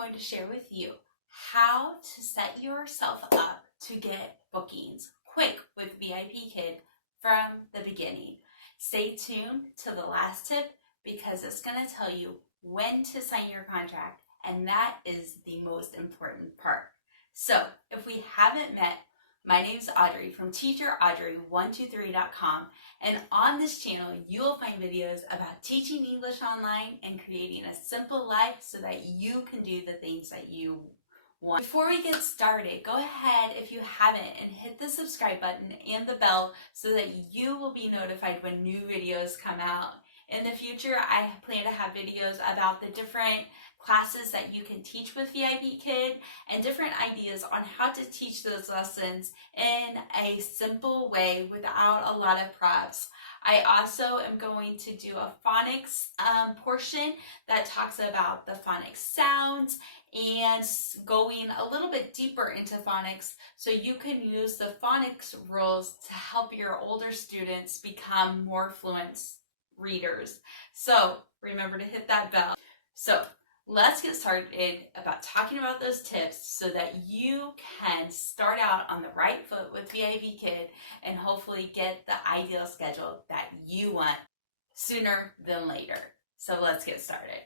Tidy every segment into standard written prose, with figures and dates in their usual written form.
going to share with you how to set yourself up to get bookings quick with VIPKid from the beginning. Stay tuned to the last tip because it's going to tell you when to sign your contract, and that is the most important part. So if we haven't met, my name is Audrey from Teacher Audrey 123.com, and on this channel you will find videos about teaching English online and creating a simple life so that you can do the things that you want. Before we get started, go ahead if you haven't and hit the subscribe button and the bell so that you will be notified when new videos come out. In the future, I plan to have videos about the different classes that you can teach with VIPKid and different ideas on how to teach those lessons in a simple way without a lot of props. I also am going to do a phonics portion that talks about the phonics sounds and going a little bit deeper into phonics so you can use the phonics rules to help your older students become more fluent readers. So remember to hit that bell. So let's get started about talking about those tips so that you can start out on the right foot with VIPKid and hopefully get the ideal schedule that you want sooner than later. So let's get started.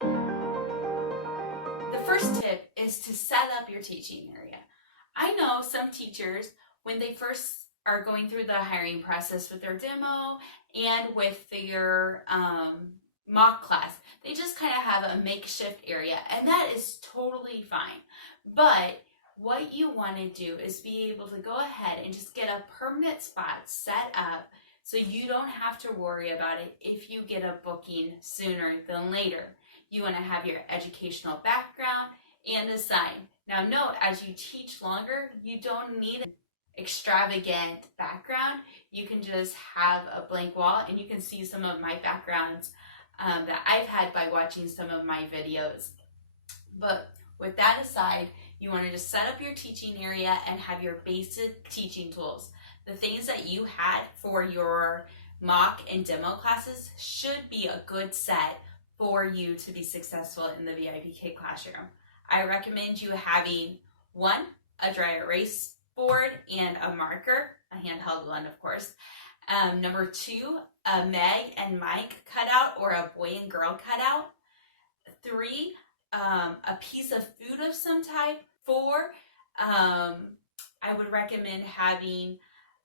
The first tip is to set up your teaching area. I know some teachers, when they first are going through the hiring process with their demo and with their mock class, they just kind of have a makeshift area, and that is totally fine. But what you want to do is be able to go ahead and just get a permanent spot set up so you don't have to worry about it if you get a booking sooner than later. You want to have your educational background and a sign. Now note, as you teach longer, you don't need an extravagant background. You can just have a blank wall, and you can see some of my backgrounds that I've had by watching some of my videos. But with that aside, you want to just set up your teaching area and have your basic teaching tools. The things that you had for your mock and demo classes should be a good set for you to be successful in the VIPKid classroom. I recommend you having one, a dry erase board and a marker, a handheld one of course. Number two, a Meg and Mike cutout or a boy and girl cutout. 3, a piece of food of some type. 4, I would recommend having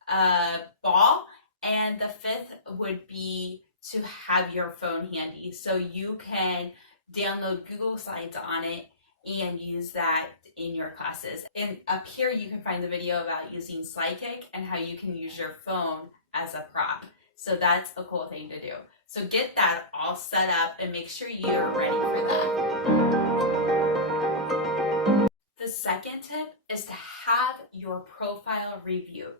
a ball. And the 5th would be to have your phone handy so you can download Google Slides on it and use that in your classes. And up here you can find the video about using SlideKick and how you can use your phone as a prop. So that's a cool thing to do. So get that all set up and make sure you're ready for that. The second tip is to have your profile reviewed.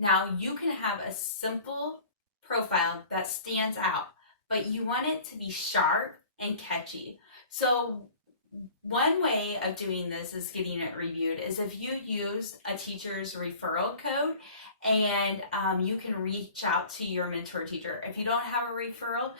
Now you can have a simple profile that stands out, but you want it to be sharp and catchy. So one way of doing this is getting it reviewed is if you use a teacher's referral code and you can reach out to your mentor teacher. If you don't have a referral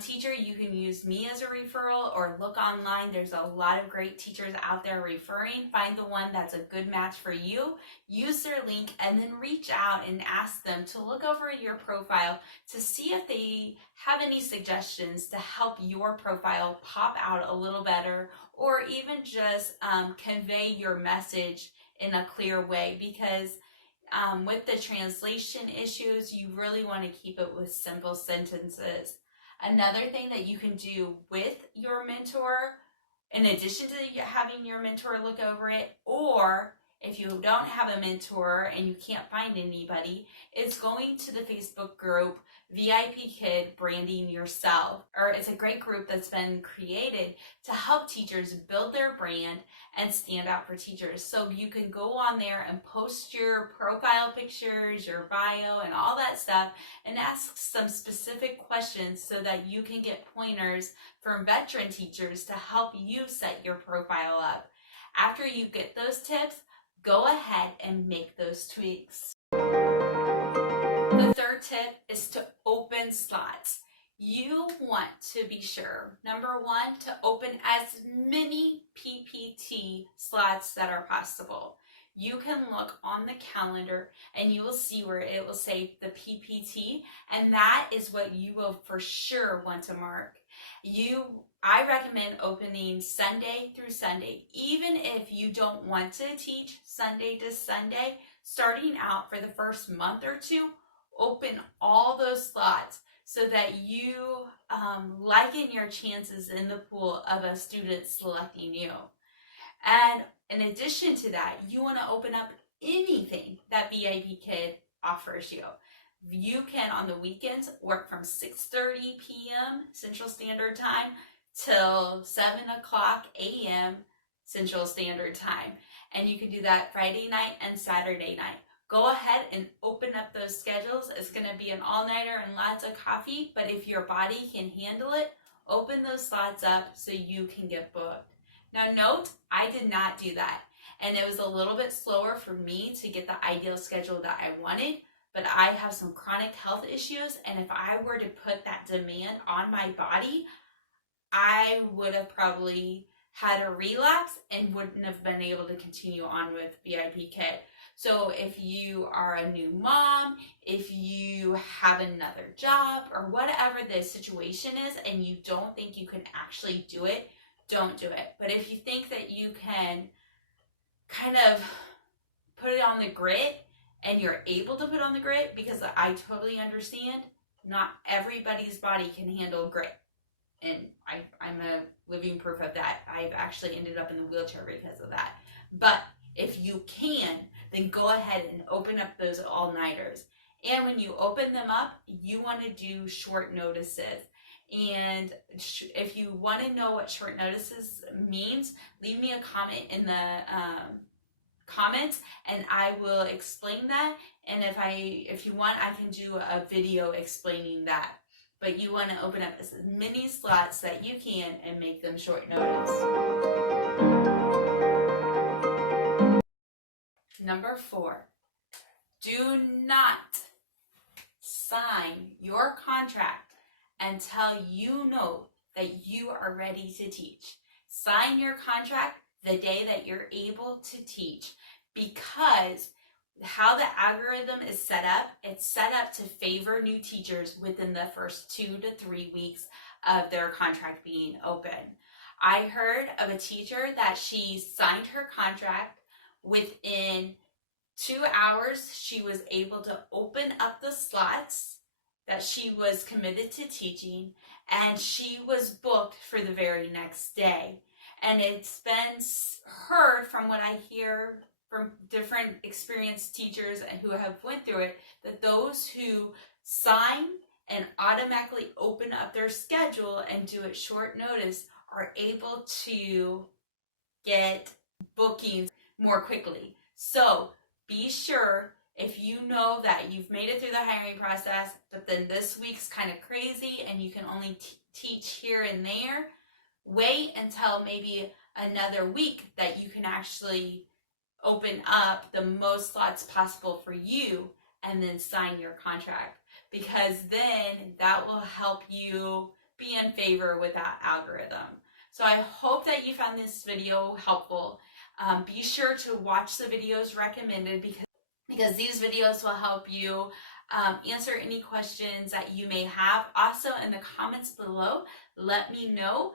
teacher, you can use me as a referral or look online. There's a lot of great teachers out there referring. Find the one that's a good match for you, use their link, and then reach out and ask them to look over your profile to see if they have any suggestions to help your profile pop out a little better, or even just convey your message in a clear way, because with the translation issues, you really want to keep it with simple sentences. Another thing that you can do with your mentor, in addition to having your mentor look over it, or if you don't have a mentor and you can't find anybody, is going to the Facebook group VIPKid Branding Yourself. Or it's a great group that's been created to help teachers build their brand and stand out for teachers. So you can go on there and post your profile pictures, your bio, and all that stuff, and ask some specific questions so that you can get pointers from veteran teachers to help you set your profile up. After you get those tips, go ahead and make those tweaks. The third tip is to open slots. you want to be sure, number one, to open as many PPT slots that are possible. You can look on the calendar and you will see where it will say the PPT, and that is what you will for sure want to mark. I recommend opening Sunday through Sunday, even if you don't want to teach Sunday to Sunday. Starting out for the first month or two, open all those slots so that you liken your chances in the pool of a student selecting you. And in addition to that, you want to open up anything that VIPKid offers you. You can, on the weekends, work from 6:30 p.m. Central Standard Time till 7 o'clock a.m. Central Standard Time. And you can do that Friday night and Saturday night. Go ahead and open up those schedules. It's going to be an all-nighter and lots of coffee, but if your body can handle it, open those slots up so you can get booked. Now note, I did not do that, and it was a little bit slower for me to get the ideal schedule that I wanted, but I have some chronic health issues, and if I were to put that demand on my body, I would have probably had a relapse and wouldn't have been able to continue on with VIPKid. So if you are a new mom, if you have another job, or whatever the situation is and you don't think you can actually do it, don't do it. But if you think that you can kind of put it on the grit and you're able to put on the grit, because I totally understand not everybody's body can handle grit. And I'm a living proof of that. I've actually ended up in the wheelchair because of that. But if you can, then go ahead and open up those all-nighters. And when you open them up, you want to do short notices. And if you want to know what short notices means, leave me a comment in the comments and I will explain that. And if you want, I can do a video explaining that. But you want to open up as many slots that you can and make them short notice. Number 4, do not sign your contract until you know that you are ready to teach. Sign your contract the day that you're able to teach, because how the algorithm is set up, it's set up to favor new teachers within the first 2 to 3 weeks of their contract being open. I heard of a teacher that she signed her contract. Within 2 hours, she was able to open up the slots that she was committed to teaching, and she was booked for the very next day. And it's been heard, from what I hear from different experienced teachers who have went through it, that those who sign and automatically open up their schedule and do it short notice are able to get bookings more quickly. So be sure, if you know that you've made it through the hiring process, but then this week's kind of crazy and you can only teach here and there, wait until maybe another week that you can actually open up the most slots possible for you and then sign your contract, because then that will help you be in favor with that algorithm. So I hope that you found this video helpful. Be sure to watch the videos recommended, because these videos will help you answer any questions that you may have. Also, in the comments below, let me know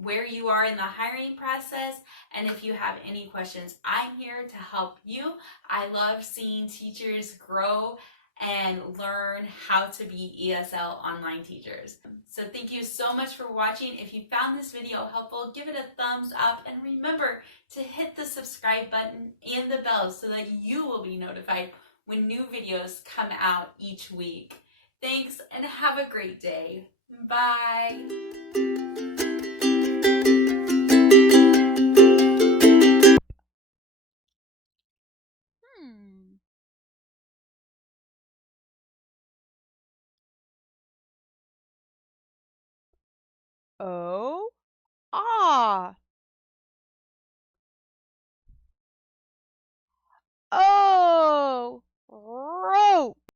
where you are in the hiring process, and if you have any questions, I'm here to help you. I love seeing teachers grow and learn how to be ESL online teachers. So thank you so much for watching. If you found this video helpful, give it a thumbs up, and remember to hit the subscribe button and the bell so that you will be notified when new videos come out each week. Thanks, and have a great day. Bye. Oh, ah.